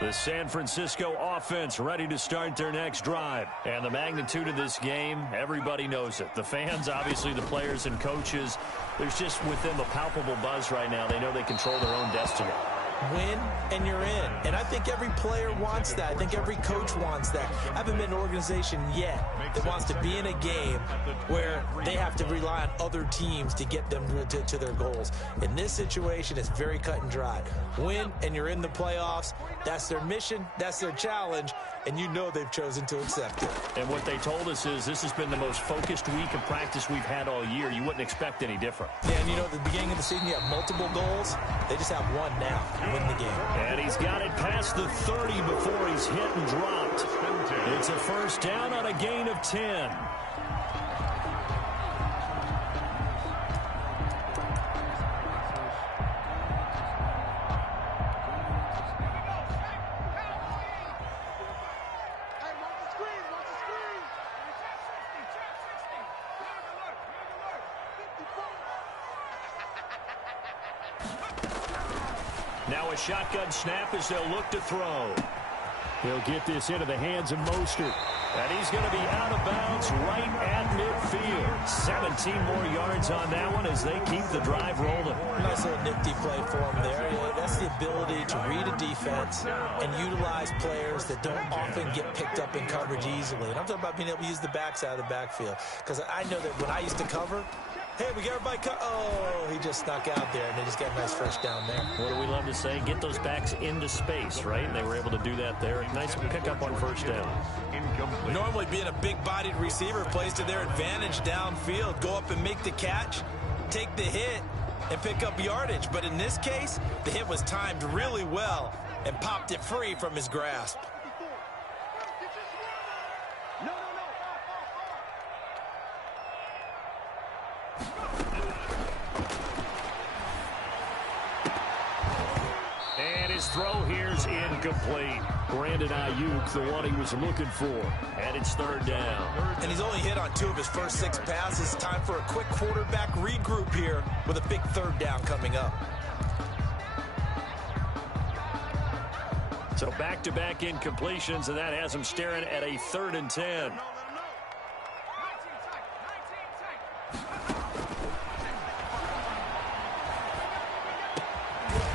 The San Francisco offense ready to start their next drive. And the magnitude of this game, everybody knows it. The fans, obviously the players and coaches, there's just with them a palpable buzz right now. They know they control their own destiny. Win and you're in. And I think every player wants that. I think every coach wants that. I haven't been in an organization yet that wants to be in a game where they have to rely on other teams to get them to their goals. In this situation, it's very cut and dry. Win and you're in the playoffs. That's their mission. That's their challenge. And you know they've chosen to accept it. And what they told us is this has been the most focused week of practice we've had all year. You wouldn't expect any different. Yeah, and you know, at the beginning of the season, you have multiple goals. They just have one now. Win the game. And he's got it past the 30 before he's hit and dropped. It's a first down on a gain of 10. Now a shotgun snap as they'll look to throw. He'll get this into the hands of Mostert. And he's going to be out of bounds right at midfield. 17 more yards on that one as they keep the drive rolling. Nice little nifty play for him there. Yeah, that's the ability to read a defense and utilize players that don't often get picked up in coverage easily. And I'm talking about being able to use the backs out of the backfield. Because I know that when I used to cover, hey, we got everybody oh, he just snuck out there, and they just got a nice first down there. What do we love to say? Get those backs into space, right? And they were able to do that there. Nice pickup on first down. Normally being a big-bodied receiver plays to their advantage downfield. Go up and make the catch, take the hit, and pick up yardage. But in this case, the hit was timed really well and popped it free from his grasp. And his throw here's incomplete. Brandon Ayuk, the one he was looking for. And it's third down. And he's only hit on 2 of his first 6 passes. Time for a quick quarterback regroup here with a big third down coming up. So back-to-back incompletions, and that has him staring at a 3rd and 10.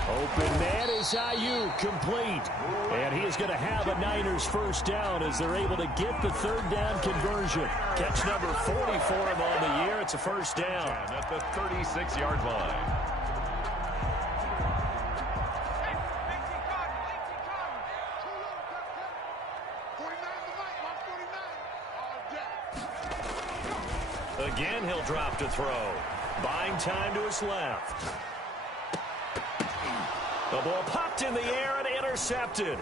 Open man is Ayuk, complete. And he is going to have a Niners first down as they're able to get the 3rd down conversion. Catch number 40 for him on the year. It's a first down. At the 36-yard line. Again, he'll drop to throw. Buying time to his left. The ball popped in the air and intercepted.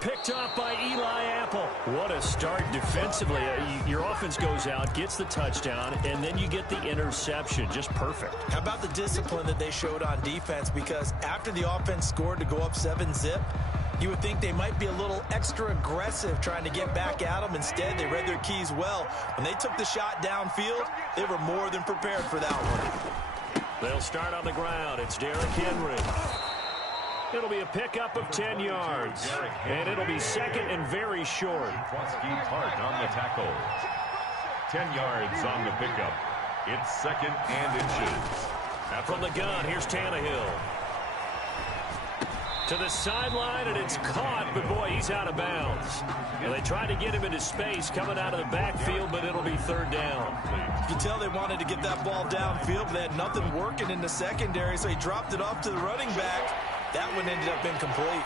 Picked off by Eli Apple. What a start defensively. Your offense goes out, gets the touchdown, and then you get the interception. Just perfect. How about the discipline that they showed on defense? Because after the offense scored to go up 7-zip, you would think they might be a little extra aggressive trying to get back at them. Instead, they read their keys well. When they took the shot downfield, they were more than prepared for that one. They'll start on the ground. It's Derrick Henry. It'll be a pickup of 10 yards. And it'll be second and very short. Hart on the tackle. 10 yards on the pickup. It's 2nd and inches. From the gun, here's Tannehill. To the sideline, and it's caught, but boy, he's out of bounds. And they tried to get him into space coming out of the backfield, but it'll be 3rd down. You can tell they wanted to get that ball downfield, but they had nothing working in the secondary, so he dropped it off to the running back. That one ended up incomplete.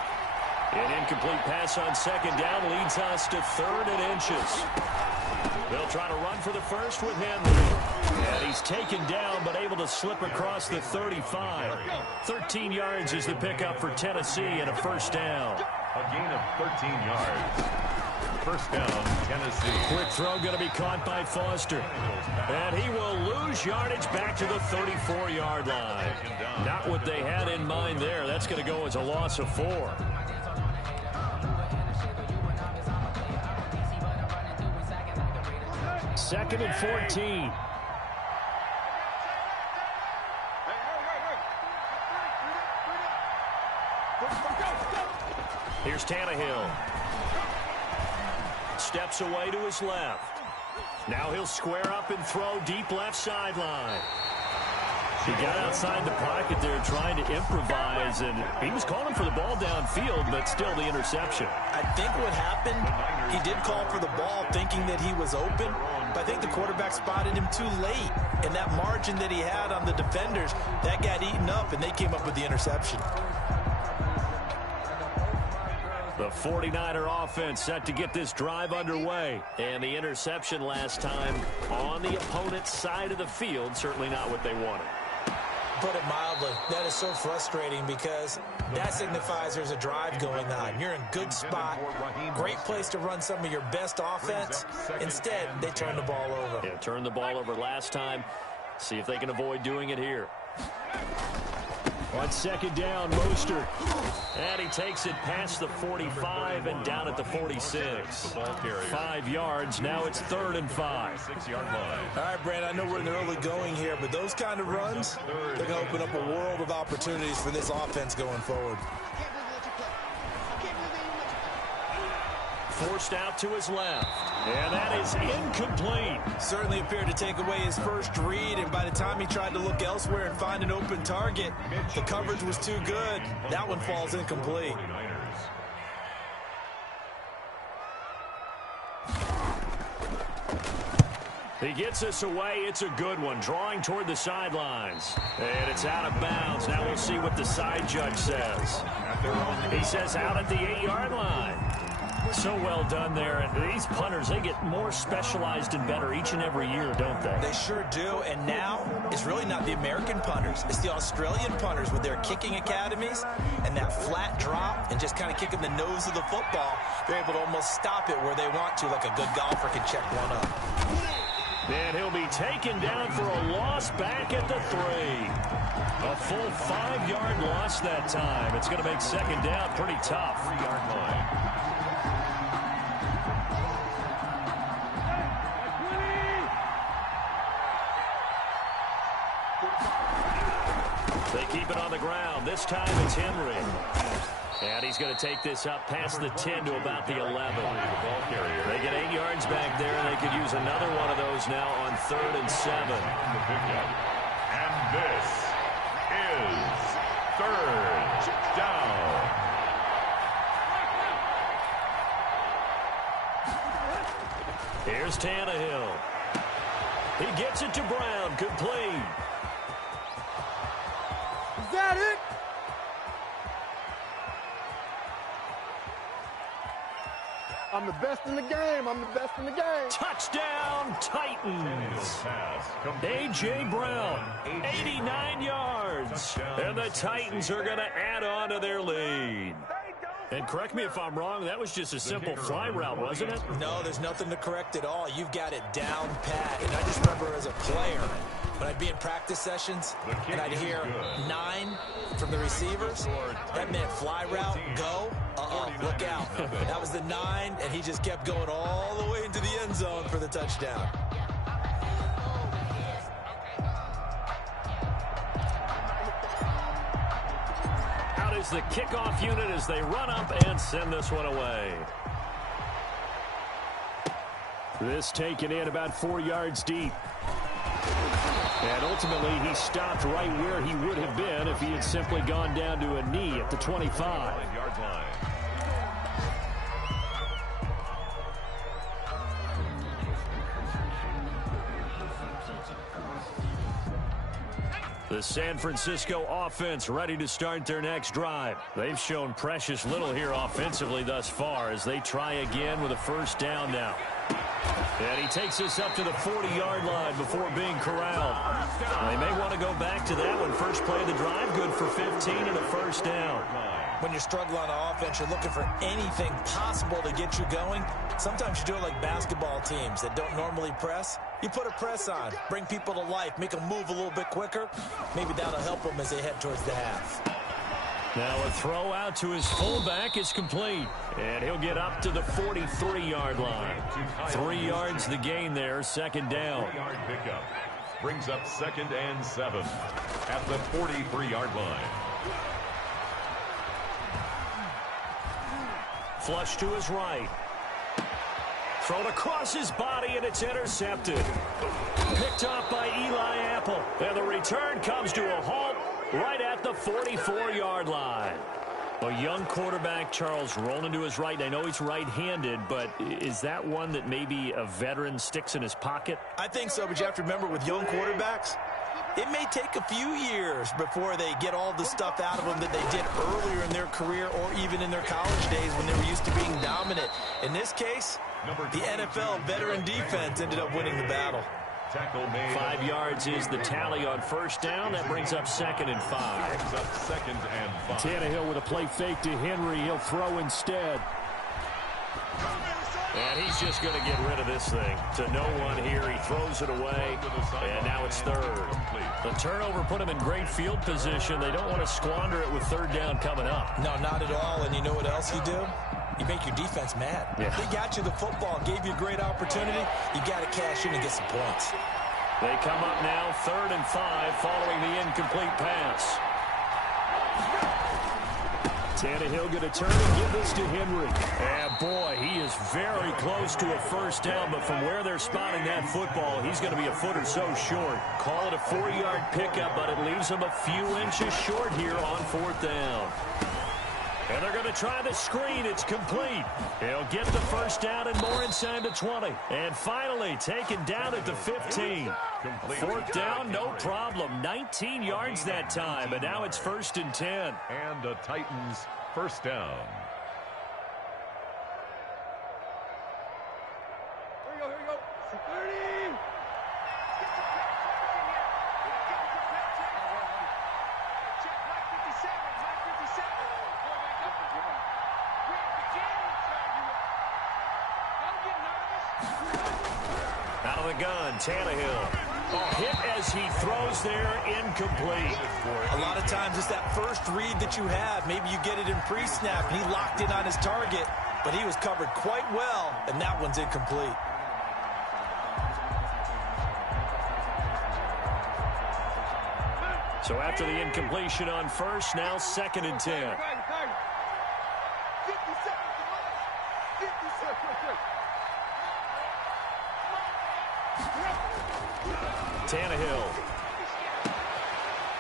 An incomplete pass on 2nd down leads us to 3rd and inches. They'll try to run for the first with Henry. And he's taken down, but able to slip across the 35. 13 yards is the pickup for Tennessee and a first down. A gain of 13 yards. First down, Tennessee. Quick throw going to be caught by Foster. And he will lose yardage back to the 34-yard line. Not what they had in mind there. That's going to go as a loss of 4. Second and 14. Here's Tannehill. Steps away to his left. Now he'll square up and throw deep left sideline. He got outside the pocket there trying to improvise, and he was calling for the ball downfield, but still the interception. I think what happened, he did call for the ball thinking that he was open, but I think the quarterback spotted him too late, and that margin that he had on the defenders, that got eaten up, and they came up with the interception. The 49er offense set to get this drive underway. And the interception last time on the opponent's side of the field, certainly not what they wanted. Put it mildly, that is so frustrating because that signifies there's a drive going on. You're in good spot, great place to run some of your best offense. Instead, they turn the ball over. Yeah, turned the ball over last time. See if they can avoid doing it here. On second down, Mostert. And he takes it past the 45 and down at the 46. 5 yards. Now it's 3rd and 5. 6-yard line. All right, Brand, I know we're in the early going here, but those kind of runs, they're going to open up a world of opportunities for this offense going forward. Forced out to his left. And that is incomplete. Certainly appeared to take away his first read, and by the time he tried to look elsewhere and find an open target, the coverage was too good. That one falls incomplete. He gets us away. It's a good one. Drawing toward the sidelines. And it's out of bounds. Now we'll see what the side judge says. He says out at the 8-yard line. So well done there. And these punters, they get more specialized and better each and every year, don't they? They sure do. And now it's really not the American punters. It's the Australian punters with their kicking academies and that flat drop and just kind of kicking the nose of the football. They're able to almost stop it where they want to, like a good golfer can check one up. And he'll be taken down for a loss back at the 3. A full 5-yard loss that time. It's going to make second down pretty tough. 3-yard line. They keep it on the ground. This time it's Henry. And he's going to take this up past the 10 to about the 11. They get 8 yards back there, and they could use another one of those now on 3rd and 7. And this is 3rd down. Here's Tannehill. He gets it to Brown, complete. Is that it? I'm the best in the game. I'm the best in the game. Touchdown, Titans. A.J. Brown, 89 yards. And the Titans are going to add on to their lead. And correct me if I'm wrong, that was just a simple fly route, wasn't it? No, there's nothing to correct at all. You've got it down pat. And I just remember as a player, when I'd be in practice sessions and I'd hear 9 from the receivers, that meant fly route, go, look out. That was the 9, and he just kept going all the way into the end zone for the touchdown. Out is the kickoff unit as they run up and send this one away. This taken in about 4 yards deep. And ultimately, he stopped right where he would have been if he had simply gone down to a knee at the 25. 5-yard line. The San Francisco offense ready to start their next drive. They've shown precious little here offensively thus far as they try again with a first down now. And he takes us up to the 40-yard line before being corralled. They may want to go back to that one. First play of the drive, good for 15 and a first down. When you're struggling on offense, you're looking for anything possible to get you going. Sometimes you do it like basketball teams that don't normally press. You put a press on, bring people to life, make them move a little bit quicker. Maybe that'll help them as they head towards the half. Now a throw out to his fullback is complete. And he'll get up to the 43-yard line. 3 yards the gain there, second down. 3-yard pickup brings up 2nd and 7 at the 43-yard line. Flush to his right. Thrown across his body, and it's intercepted. Picked off by Eli Apple. And the return comes to a halt right at the 44-yard line. A young quarterback, Charles, rolling to his right. I know he's right-handed, but is that one that maybe a veteran sticks in his pocket? I think so, but you have to remember with young quarterbacks, it may take a few years before they get all the stuff out of them that they did earlier in their career or even in their college days when they were used to being dominant. In this case, the NFL veteran defense ended up winning the battle. 5 yards is the tally on first down. That brings up 2nd and 5. Tannehill with a play fake to Henry. He'll throw instead. And he's just going to get rid of this thing. To no one here. He throws it away. And now it's 3rd. The turnover put him in great field position. They don't want to squander it with 3rd down coming up. No, not at all. And you know what else you do? You make your defense mad. Yeah. They got you the football, gave you a great opportunity. You got to cash in and get some points. They come up now 3rd and 5 following the incomplete pass. Tannehill going to turn and give this to Henry. And boy, he is very close to a first down, but from where they're spotting that football, he's going to be a foot or so short. Call it a 4-yard pickup, but it leaves him a few inches short here on 4th down. And they're going to try the screen. It's complete. He'll get the first down and more inside the 20. And finally taken down at the 15. 4th down, no problem. 19 yards that time, and now it's 1st and 10. And the Titans first down. Here we go. Security. Out of the gun, Tannehill. Hit as he throws there, incomplete. A lot of times it's that first read that you have. Maybe you get it in pre-snap, and he locked in on his target, but he was covered quite well, and that one's incomplete. So after the incompletion on first, now 2nd and 10. 50 seconds. 50 seconds. Tannehill.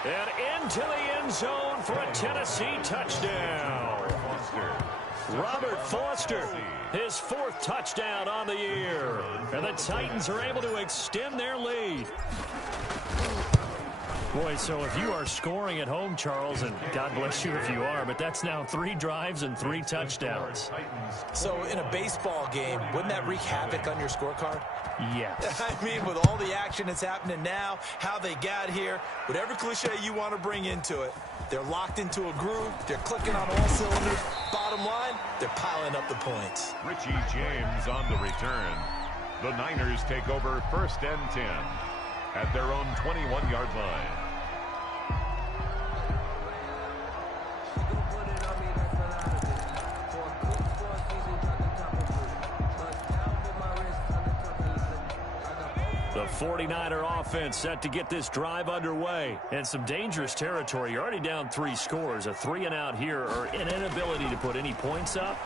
And into the end zone for a Tennessee touchdown. Robert Foster, his 4th touchdown on the year. And the Titans are able to extend their lead. Boy, so if you are scoring at home, Charles, and God bless you if you are, but that's now 3 drives and 3 touchdowns. So in a baseball game, wouldn't that wreak havoc on your scorecard? Yes. I mean, with all the action that's happening now, how they got here, whatever cliche you want to bring into it, they're locked into a groove, they're clicking on all cylinders. Bottom line, they're piling up the points. Richie James on the return. The Niners take over 1st and 10 at their own 21-yard line. The 49er offense set to get this drive underway. And some dangerous territory. You're already down 3 scores. A 3-and-out here, or an inability to put any points up.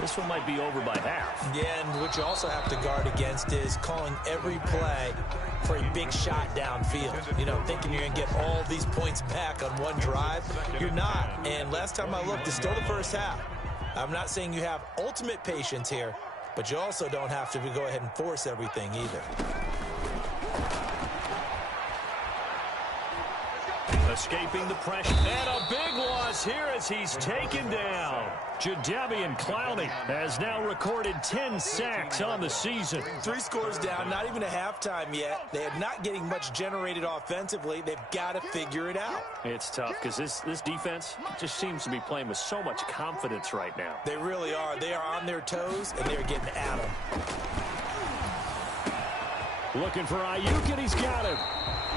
This one might be over by half. Yeah, and what you also have to guard against is calling every play for a big shot downfield. You know, thinking you're going to get all these points back on one drive. You're not. And last time I looked, it's still the first half. I'm not saying you have ultimate patience here, but you also don't have to go ahead and force everything either. Escaping the pressure. And a big loss here as he's taken down. Jadeveon Clowney has now recorded 10 sacks on the season. 3 scores down, not even a halftime yet. They are not getting much generated offensively. They've got to figure it out. It's tough because this defense just seems to be playing with so much confidence right now. They really are. They are on their toes, and they're getting at them. Looking for Ayuk, and he's got him.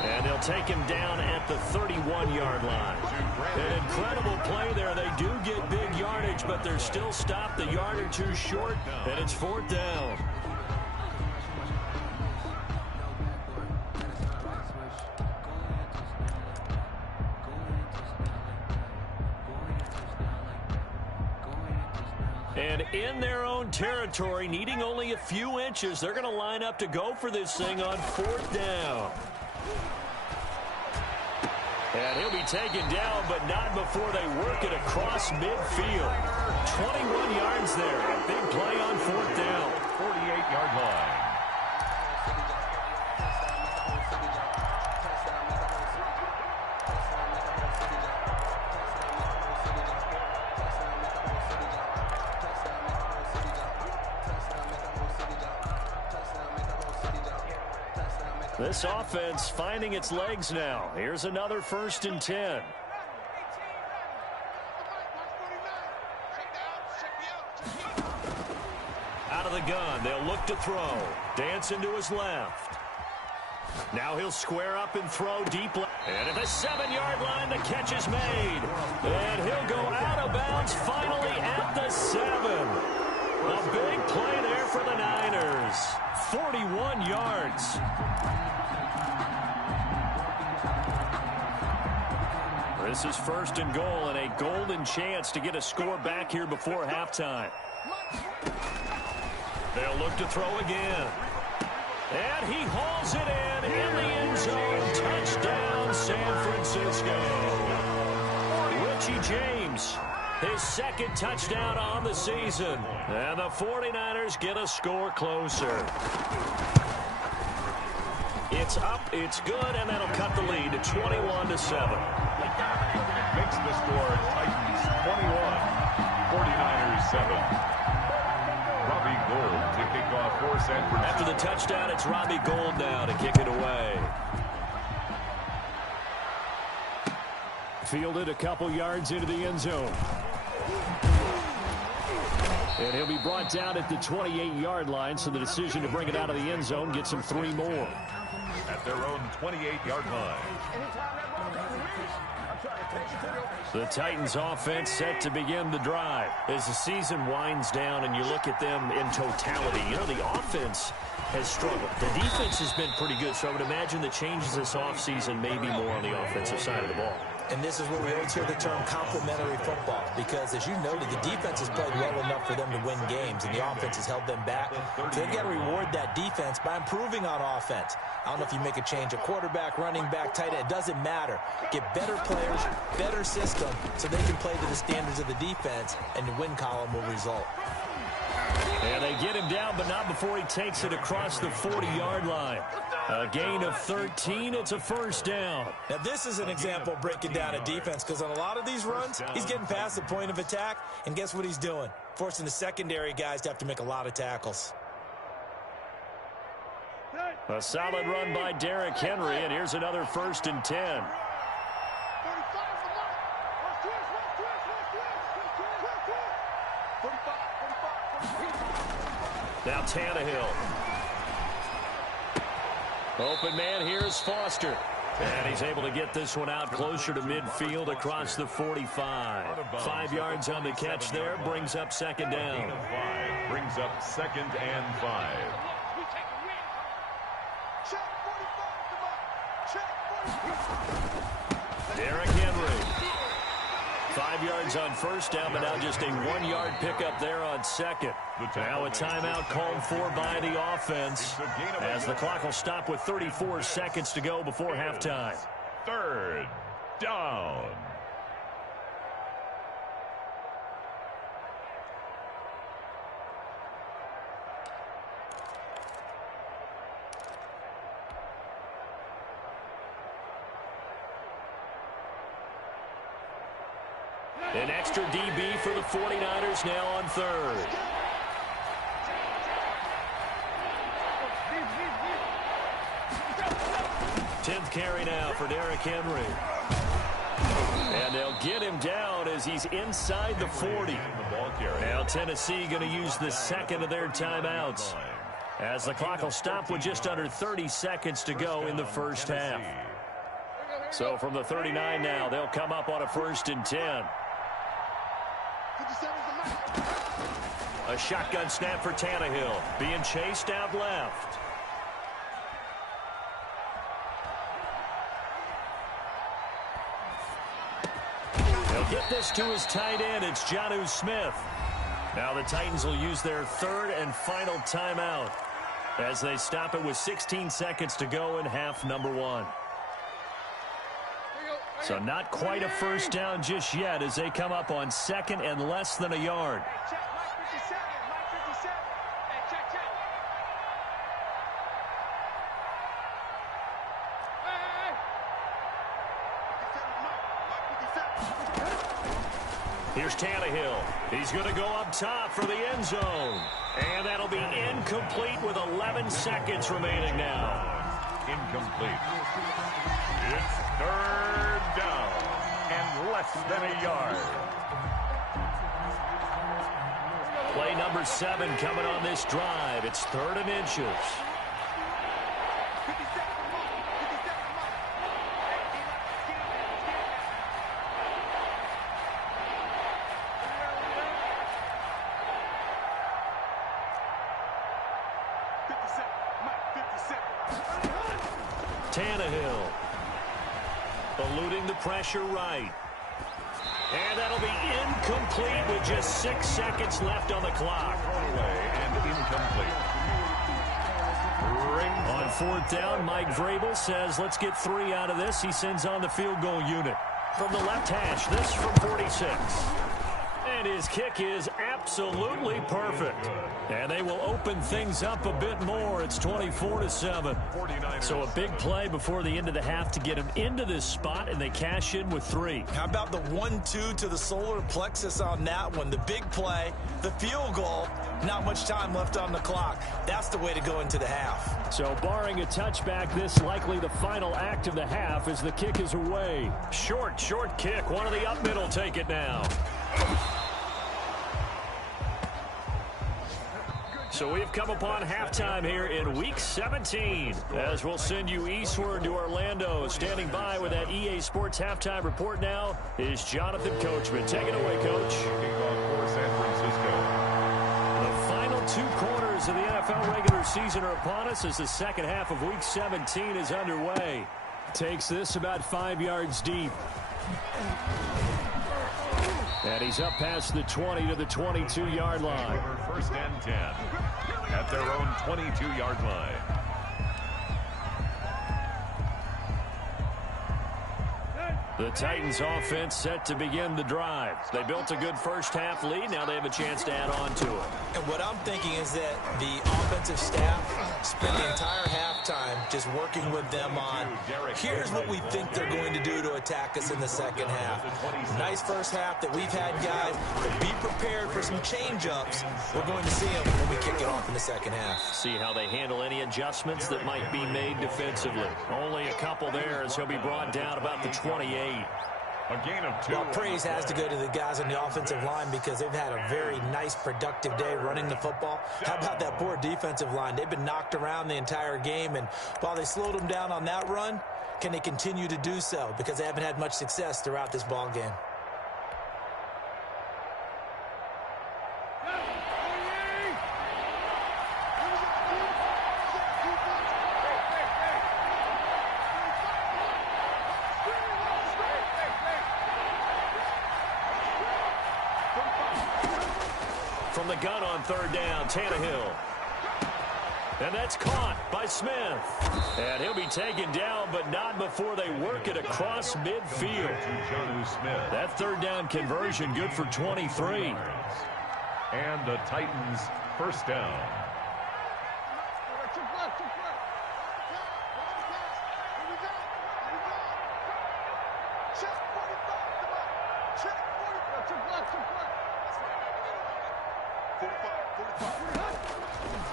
And they'll take him down at the 31-yard line. An incredible play there. They do get big yardage, but they're still stopped a yard or 2 short, and it's 4th down. And in their own territory, needing only a few inches, they're going to line up to go for this thing on 4th down. And he'll be taken down, but not before they work it across midfield. 21 yards there. A big play on 4th down. 48-yard line. This offense finding its legs now. Here's another 1st and 10. Out of the gun, they'll look to throw. Dancing to his left. Now he'll square up and throw deep left. And at the 7-yard line, the catch is made. And he'll go out of bounds finally at the 7. A big play there for the Niners. 41 yards. This is 1st and goal and a golden chance to get a score back here before halftime. They'll look to throw again. And he hauls it in the end zone. Touchdown, San Francisco. Richie James, his 2nd touchdown on the season. And the 49ers get a score closer. It's up, it's good, and that'll cut the lead to 21-7. Makes the score Titans 21, 49ers 7. Robbie Gould to kick off for San Francisco. After the touchdown, it's Robbie Gould now to kick it away. Fielded a couple yards into the end zone. And he'll be brought down at the 28-yard line, so the decision to bring it out of the end zone gets him 3 more. At their own 28-yard line. The Titans offense set to begin the drive. As the season winds down and you look at them in totality, you know, the offense has struggled. The defense has been pretty good, so I would imagine the changes this offseason may be more on the offensive side of the ball. And this is where we always hear the term complementary football, because as you noted, the defense has played well enough for them to win games, and the offense has held them back. So they've got to reward that defense by improving on offense. I don't know if you make a change at quarterback, running back, tight end. It doesn't matter. Get better players, better system, so they can play to the standards of the defense, and the win column will result. And they get him down, but not before he takes it across the 40-yard line. A gain of 13. It's a 1st down. Now, this is an example of breaking down a defense, because on a lot of these runs, he's getting past the point of attack, and guess what he's doing? Forcing the secondary guys to have to make a lot of tackles. A solid run by Derrick Henry, and here's another 1st and 10. Now Tannehill. Open man, here's Foster. And he's able to get this one out closer to midfield across the 45. 5 yards on the catch there, brings up 2nd down. Brings up 2nd and 5. Derrick Henry. 5 yards on 1st down, but now just a 1-yard pickup there on 2nd. Now a timeout called for by the offense, as the clock will stop with 34 seconds to go before halftime. 3rd down. An extra DB for the 49ers now on 3rd. Tenth carry now for Derrick Henry. And they'll get him down as he's inside the 40. Now Tennessee going to use the 2nd of their timeouts, as the clock will stop with just under 30 seconds to go in the 1st half. So from the 39 now, they'll come up on a 1st and 10. A shotgun snap for Tannehill, being chased out left. He'll get this to his tight end. It's Jonnu Smith. Now the Titans will use their third and final timeout as they stop it with 16 seconds to go in half number 1. So not quite a first down just yet as they come up on second and less than a yard. Here's Tannehill. He's going to go up top for the end zone. And that'll be incomplete with 11 seconds remaining now. Incomplete. It's third down and less than a yard. Play number 7 coming on this drive. It's 3rd and inches. Tannehill eluding the pressure right. And that'll be incomplete with just 6 seconds left on the clock. And incomplete. On 4th down, Mike Vrabel says, let's get 3 out of this. He sends on the field goal unit. From the left hash, this from 46. And his kick is absolutely perfect. And they will open things up a bit more. It's 24-7. So a big play before the end of the half to get him into this spot, and they cash in with 3. How about the 1-2 to the solar plexus on that one? The big play, the field goal, not much time left on the clock. That's the way to go into the half. So barring a touchback, this likely the final act of the half as the kick is away. Short kick. One of the up middle take it now. So we've come upon halftime here in Week 17 as we'll send you eastward to Orlando. Standing by with that EA Sports halftime report now is Jonathan Coachman. Take it away, Coach. For San Francisco. The final 2 quarters of the NFL regular season are upon us as the second half of Week 17 is underway. Takes this about 5 yards deep. And he's up past the 20 to the 22-yard line. First and 10 at their own 22-yard line. The Titans offense set to begin the drive. They built a good first half lead. Now they have a chance to add on to it. And what I'm thinking is that the offensive staff spent the entire halftime just working with them on, here's what we think they're going to do to attack us in the second half. Nice first half that we've had, guys, but be prepared for some change-ups. We're going to see them when we kick it off in the second half. See how they handle any adjustments that might be made defensively. Only a couple there as he'll be brought down about the 28. A gain of 2. Well, praise has to go to the guys on the offensive line because they've had a very nice, productive day running the football. How about that poor defensive line? They've been knocked around the entire game, and while they slowed them down on that run, can they continue to do so? Because they haven't had much success throughout this ball game. From the gun on 3rd down, Tannehill. And that's caught by Smith. And he'll be taken down, but not before they work it across midfield. That 3rd down conversion good for 23. And the Titans first down.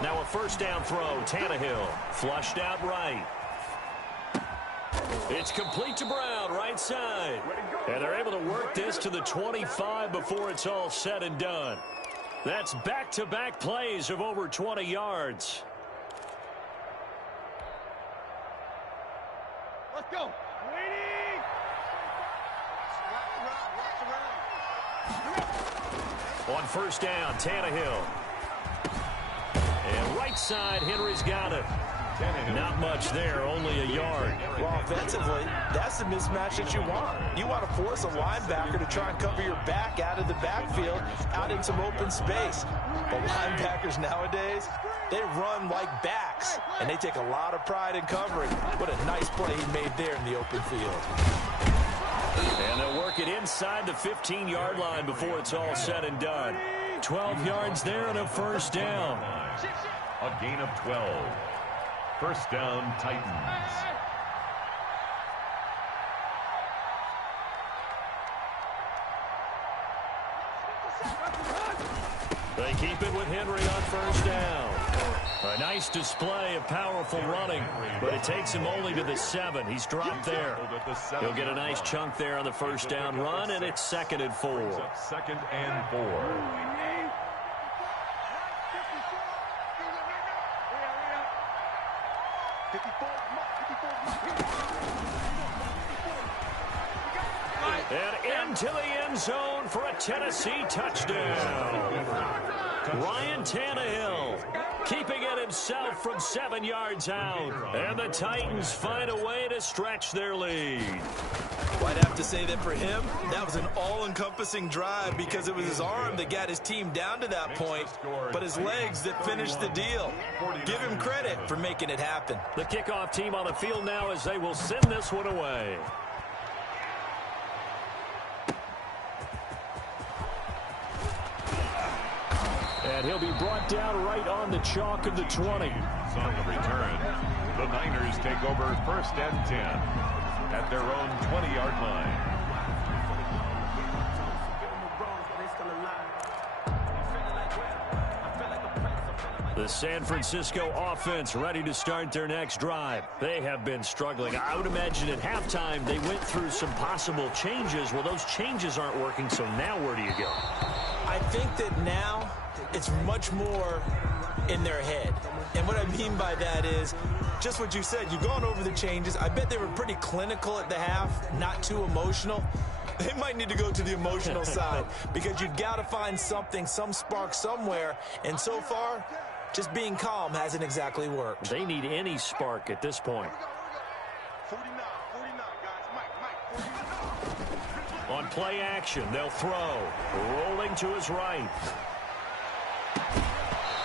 Now a first down throw, Tannehill. Flushed out right. It's complete to Brown, right side. And they're able to work this to the 25 before it's all said and done. That's back-to-back plays of over 20 yards. Let's go. On first down, Tannehill. And right side, Henry's got it. Not much there, only a yard. Well, offensively, that's the mismatch that you want. You want to force a linebacker to try and cover your back out of the backfield, out in some open space. But linebackers nowadays, they run like backs, and they take a lot of pride in covering. What a nice play he made there in the open field. And they'll work it inside the 15-yard line before it's all said and done. 12 yards there and a first down. A gain of 12. First down, Titans. They keep it with Henry on first down. A nice display of powerful running, but it takes him only to the 7. He's dropped there. He'll get a nice chunk there on the first down run, and it's 2nd and 4. 2nd and 4. And into the end zone for a Tennessee touchdown. Ryan Tannehill keeping it himself from 7 yards out. And the Titans find a way to stretch their lead. Well, I'd have to say that for him, that was an all-encompassing drive because it was his arm that got his team down to that point, but his legs that finished the deal. Give him credit for making it happen. The kickoff team on the field now as they will send this one away. And he'll be brought down right on the chalk of the 20. On the return, the Niners take over 1st and 10 at their own 20-yard line. The San Francisco offense ready to start their next drive. They have been struggling. I would imagine at halftime they went through some possible changes. Well, those changes aren't working, so now where do you go? I think that now it's much more in their head. And what I mean by that is just what you said. You've gone over the changes. I bet they were pretty clinical at the half, not too emotional. They might need to go to the emotional side because you've got to find something, some spark somewhere. And so far, just being calm hasn't exactly worked. They need any spark at this point. On play action, they'll throw. Rolling to his right.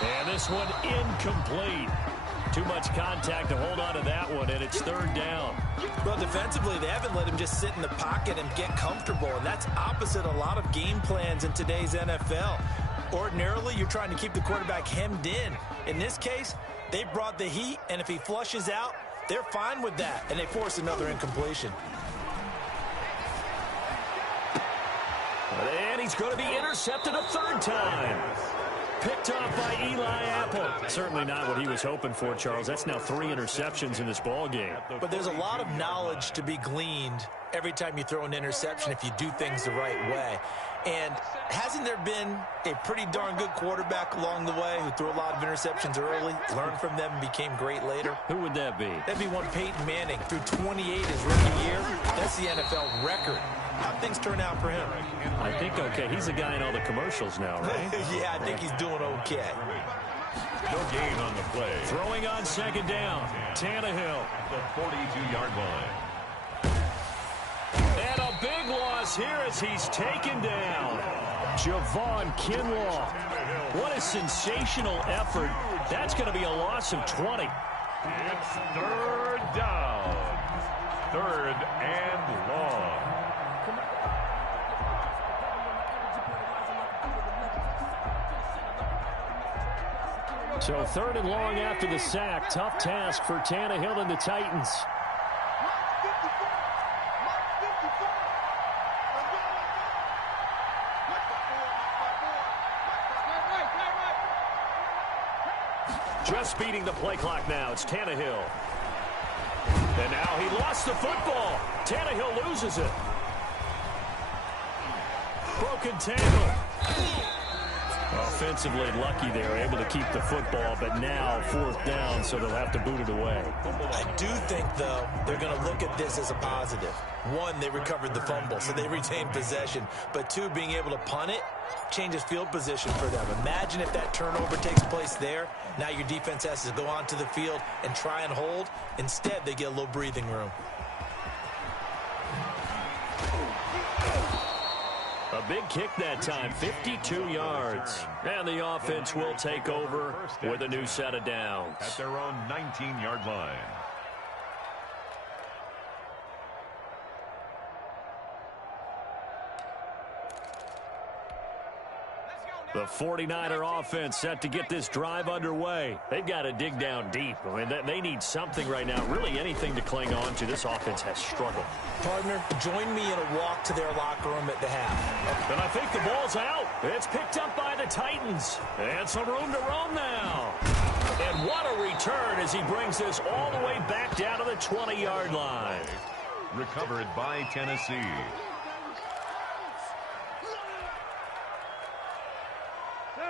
And this one incomplete. Too much contact to hold on to that one, and it's 3rd down. Well, defensively, they haven't let him just sit in the pocket and get comfortable, and that's opposite a lot of game plans in today's NFL. Ordinarily, you're trying to keep the quarterback hemmed in. In this case, they brought the heat, and if he flushes out, they're fine with that, and they force another incompletion. And he's going to be intercepted a 3rd time. Picked off by Eli Apple. Certainly not what he was hoping for, Charles. That's now 3 interceptions in this ball game. But there's a lot of knowledge to be gleaned every time you throw an interception if you do things the right way. And hasn't there been a pretty darn good quarterback along the way who threw a lot of interceptions early, learned from them, and became great later? Who would that be? That'd be one Peyton Manning. Threw 28 his rookie year. That's the NFL record. How'd things turn out for him? I think okay. He's a guy in all the commercials now, right? Yeah, I think he's doing okay. No gain on the play. Throwing on 2nd down. Tannehill. The 42-yard line. And a big loss here as he's taken down. Javon Kinlaw. What a sensational effort. That's going to be a loss of 20. It's 3rd down. 3rd and long. So 3rd and long after the sack. Tough task for Tannehill and the Titans. Just beating the play clock now. It's Tannehill. And now he lost the football. Tannehill loses it. Broken tackle. Offensively lucky they were able to keep the football, but now 4th down, so they'll have to boot it away. I do think, though, they're going to look at this as a positive. 1, they recovered the fumble, so they retained possession. But 2, being able to punt it changes field position for them. Imagine if that turnover takes place there. Now your defense has to go onto the field and try and hold. Instead, they get a little breathing room. A big kick that time, 52 yards. And the offense will take over with a new set of downs. At their own 19-yard line. The 49er offense set to get this drive underway. They've got to dig down deep. I mean, they need something right now, really anything to cling on to. This offense has struggled. Partner, join me in a walk to their locker room at the half. And I think the ball's out. It's picked up by the Titans. And some room to roam now. And what a return as he brings this all the way back down to the 20-yard line. Recovered by Tennessee.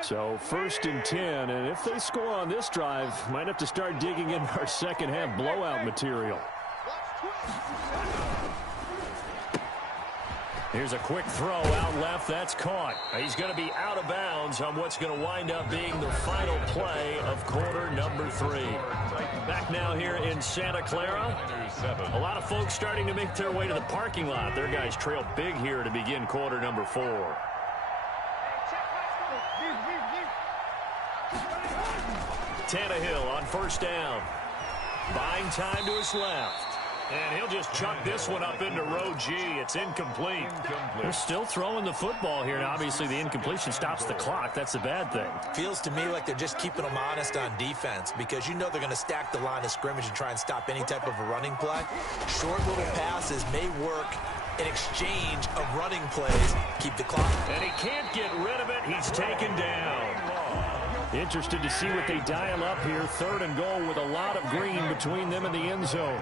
So 1st and 10, and if they score on this drive, might have to start digging in our second half blowout material. Here's a quick throw out left. That's caught. He's going to be out of bounds on what's going to wind up being the final play of quarter number 3. Back now here in Santa Clara. A lot of folks starting to make their way to the parking lot. Their guys trail big here to begin quarter number 4. Tannehill on 1st down. Buying time to his left. And he'll just chuck this one up into row G. It's incomplete. They're still throwing the football here. Now, obviously, the incompletion stops the clock. That's a bad thing. Feels to me like they're just keeping them honest on defense because you know they're going to stack the line of scrimmage and try and stop any type of a running play. Short little passes may work in exchange of running plays. Keep the clock. And he can't get rid of it. He's taken down. Interested to see what they dial up here. 3rd and goal with a lot of green between them and the end zone.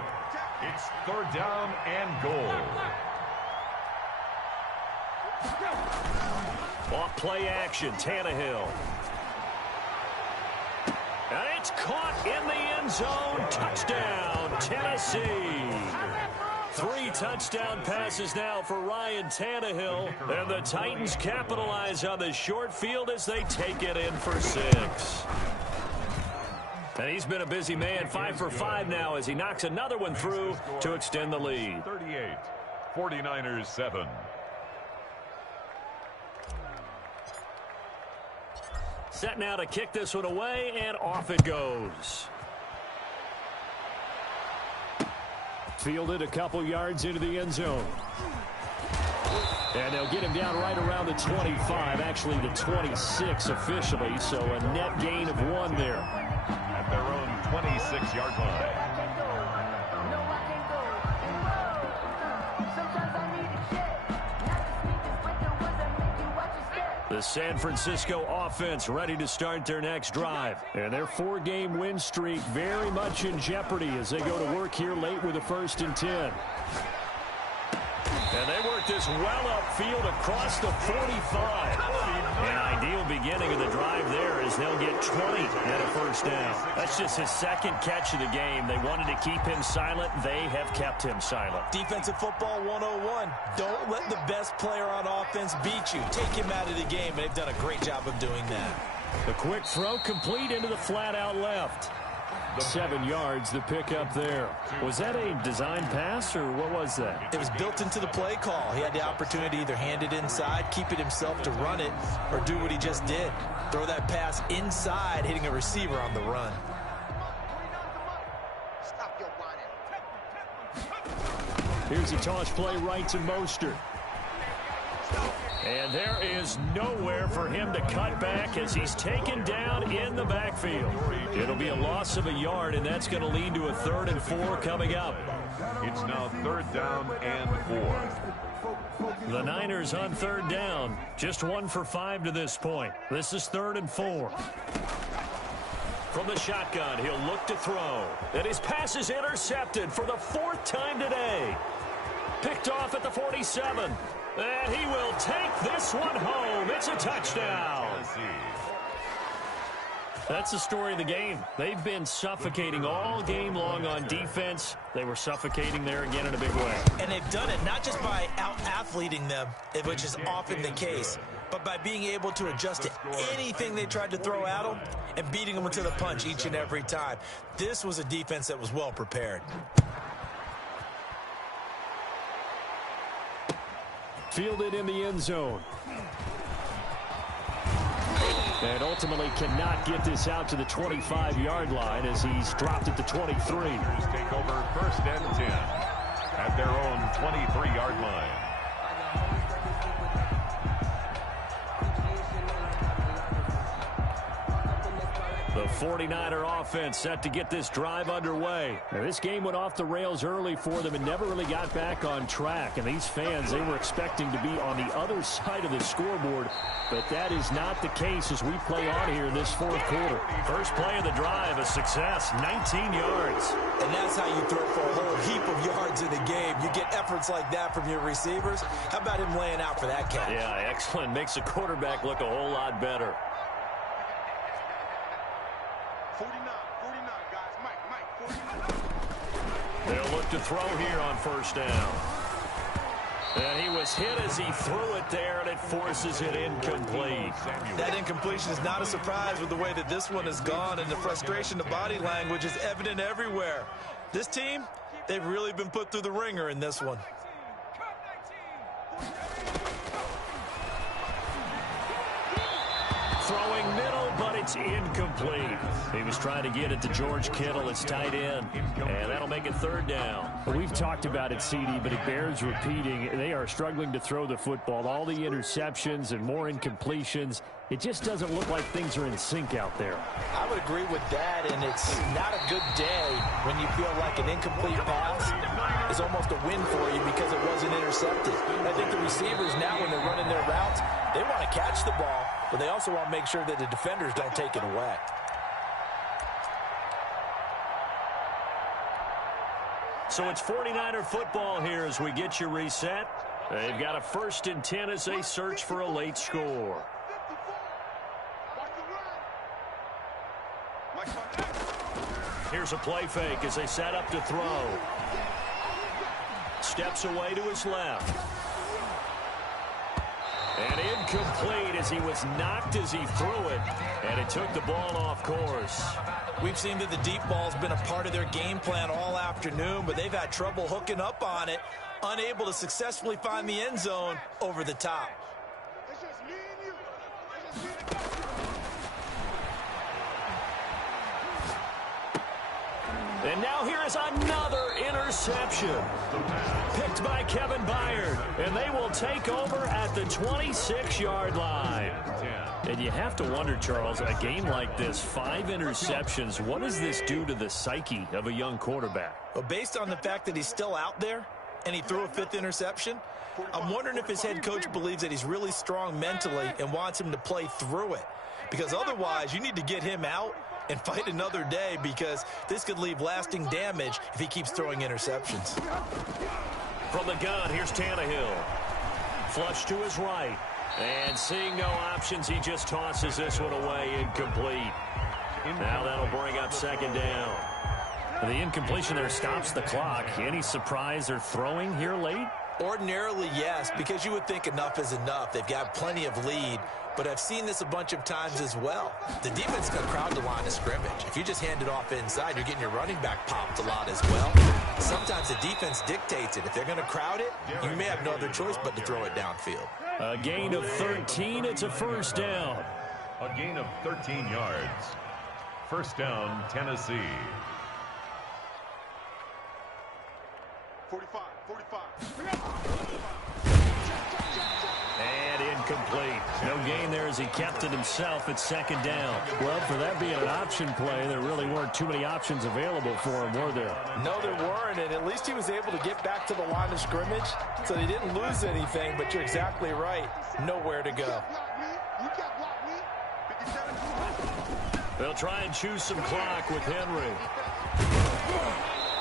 It's 3rd down and goal. Off play action, Tannehill. And it's caught in the end zone. Touchdown, Tennessee. 3 touchdown passes now for Ryan Tannehill. And the Titans capitalize on the short field as they take it in for 6. And he's been a busy man, 5 for 5 now as he knocks another one through to extend the lead. 38, 49ers 7. Set now to kick this one away, and off it goes. Fielded a couple yards into the end zone. And they'll get him down right around the 25, actually the 26 officially, so a net gain of 1 there. At their own 26-yard line. The San Francisco offense ready to start their next drive. And their 4-game win streak very much in jeopardy as they go to work here late with a 1st and 10. And they work this well upfield across the 45. An ideal beginning of the drive there as they'll get 20 at a 1st down. That's just his 2nd catch of the game. They wanted to keep him silent. They have kept him silent. Defensive football 101. Don't let the best player on offense beat you. Take him out of the game, and they've done a great job of doing that. The quick throw complete into the flat out left. 7 yards, the pickup there. Was that a design pass, or what was that? It was built into the play call. He had the opportunity to either hand it inside, keep it himself to run it, or do what he just did. Throw that pass inside, hitting a receiver on the run. Here's a toss play right to Mostert. And there is nowhere for him to cut back as he's taken down in the backfield. It'll be a loss of a yard, and that's going to lead to a 3rd and 4 coming up. It's now 3rd down and 4. The Niners on 3rd down. Just 1 for 5 to this point. This is 3rd and 4. From the shotgun, he'll look to throw. And his pass is intercepted for the 4th time today. Picked off at the 47. And he will take this one home. It's a touchdown. That's the story of the game. They've been suffocating all game long on defense. They were suffocating there again in a big way. And they've done it not just by out-athleting them, which is often the case, but by being able to adjust to anything they tried to throw at them and beating them to the punch each and every time. This was a defense that was well prepared. Fielded in the end zone. And ultimately cannot get this out to the 25-yard line as he's dropped at the 23. Take over 1st and 10 at their own 23-yard line. The 49er offense set to get this drive underway. Now, this game went off the rails early for them and never really got back on track. And these fans, they were expecting to be on the other side of the scoreboard, but that is not the case as we play on here in this fourth quarter. First play of the drive, a success, 19 yards. And that's how you throw for a whole heap of yards in a game. You get efforts like that from your receivers. How about him laying out for that catch? Yeah, excellent. Makes the quarterback look a whole lot better. 49, guys. Mike, 49. They'll look to throw here on first down. And he was hit as he threw it there, and it forces it incomplete. That incompletion is not a surprise with the way that this one has gone, and the frustration, the body language is evident everywhere. This team, they've really been put through the ringer in this one. Throwing middle, but it's incomplete. He was trying to get it to George Kittle, his tight end, and that'll make it third down. We've talked about it, CD, but it bears repeating. They are struggling to throw the football. All the interceptions and more incompletions. It just doesn't look like things are in sync out there. I would agree with that, and it's not a good day when you feel like an incomplete pass is almost a win for you because it wasn't intercepted. And I think the receivers now, when they're running their routes, they want to catch the ball, but they also want to make sure that the defenders don't take it away. So it's 49er football here as we get you reset. They've got a 1st and 10 as they search for a late score. Here's a play fake as they set up to throw. Steps away to his left. And incomplete as he was knocked as he threw it, and it took the ball off course. We've seen that the deep ball's been a part of their game plan all afternoon, but they've had trouble hooking up on it, unable to successfully find the end zone over the top. And now here is another interception. Picked by Kevin Byard. And they will take over at the 26-yard line. And you have to wonder, Charles, a game like this, 5 interceptions, what does this do to the psyche of a young quarterback? Well, based on the fact that he's still out there and he threw a 5th interception, I'm wondering if his head coach believes that he's really strong mentally and wants him to play through it. Because otherwise, you need to get him out and fight another day, because this could leave lasting damage if he keeps throwing interceptions. From the gun, here's Tannehill. Flush to his right. And seeing no options, he just tosses this one away, incomplete. Now that'll bring up 2nd down. The incompletion there stops the clock. Any surprise they're throwing here late? Ordinarily, yes, because you would think enough is enough. They've got plenty of lead, but I've seen this a bunch of times as well. The defense can crowd the line of scrimmage. If you just hand it off inside, you're getting your running back popped a lot as well. Sometimes the defense dictates it. If they're going to crowd it, you may have no other choice but to throw it downfield. A gain of 13. It's a 1st down. A gain of 13 yards. 1st down, Tennessee. 45. And incomplete. No gain there as he kept it himself at 2nd down. Well, for that being an option play, there really weren't too many options available for him, were there? No, there weren't, and at least he was able to get back to the line of scrimmage, so they didn't lose anything, but you're exactly right. Nowhere to go. They'll try and choose some clock with Henry.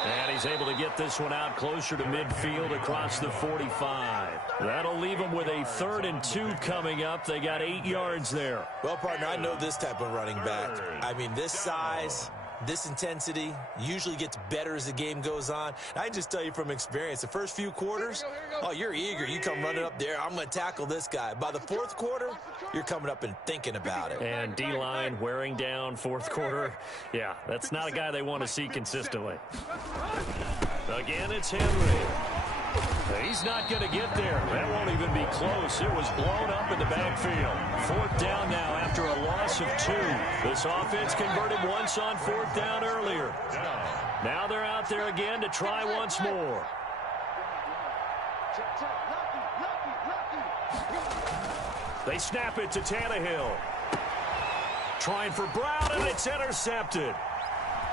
And he's able to get this one out closer to midfield across the 45. That'll leave them with a 3rd and 2 coming up. They got 8 yards there. Well, partner, I know this type of running back. I mean, this size, this intensity usually gets better as the game goes on. I just tell you from experience, the first few quarters, oh, you're eager. You come running up there, I'm going to tackle this guy. By the 4th quarter, you're coming up and thinking about it. And D-line wearing down 4th quarter. Yeah, that's not a guy they want to see consistently. Again, it's Henry. He's not going to get there. That won't even be close. It was blown up in the backfield. 4th down now after a loss of 2. This offense converted once on 4th down earlier. Now they're out there again to try once more. They snap it to Tannehill. Trying for Brown, and it's intercepted.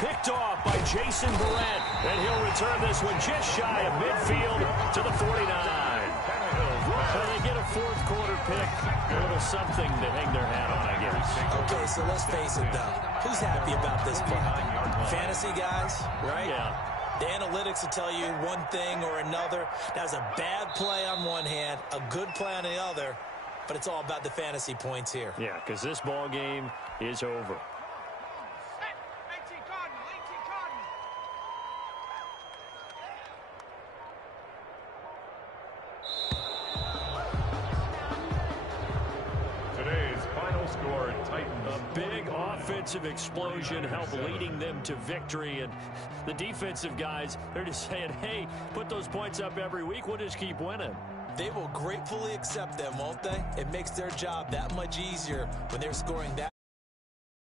Picked off by Jason Barrett, and he'll return this one just shy of midfield to the 49. So they get a 4th quarter pick, a little something to hang their hat on, I guess. Okay, so let's face it, though. Who's happy about this play? Fantasy guys, right? Yeah. The analytics will tell you one thing or another. That was a bad play on one hand, a good play on the other, but it's all about the fantasy points here. Yeah, because this ball game is over. Big offensive explosion helped leading them to victory, and the defensive guys, they're just saying, hey, put those points up every week, we'll just keep winning. They will gratefully accept them, won't they? It makes their job that much easier when they're scoring that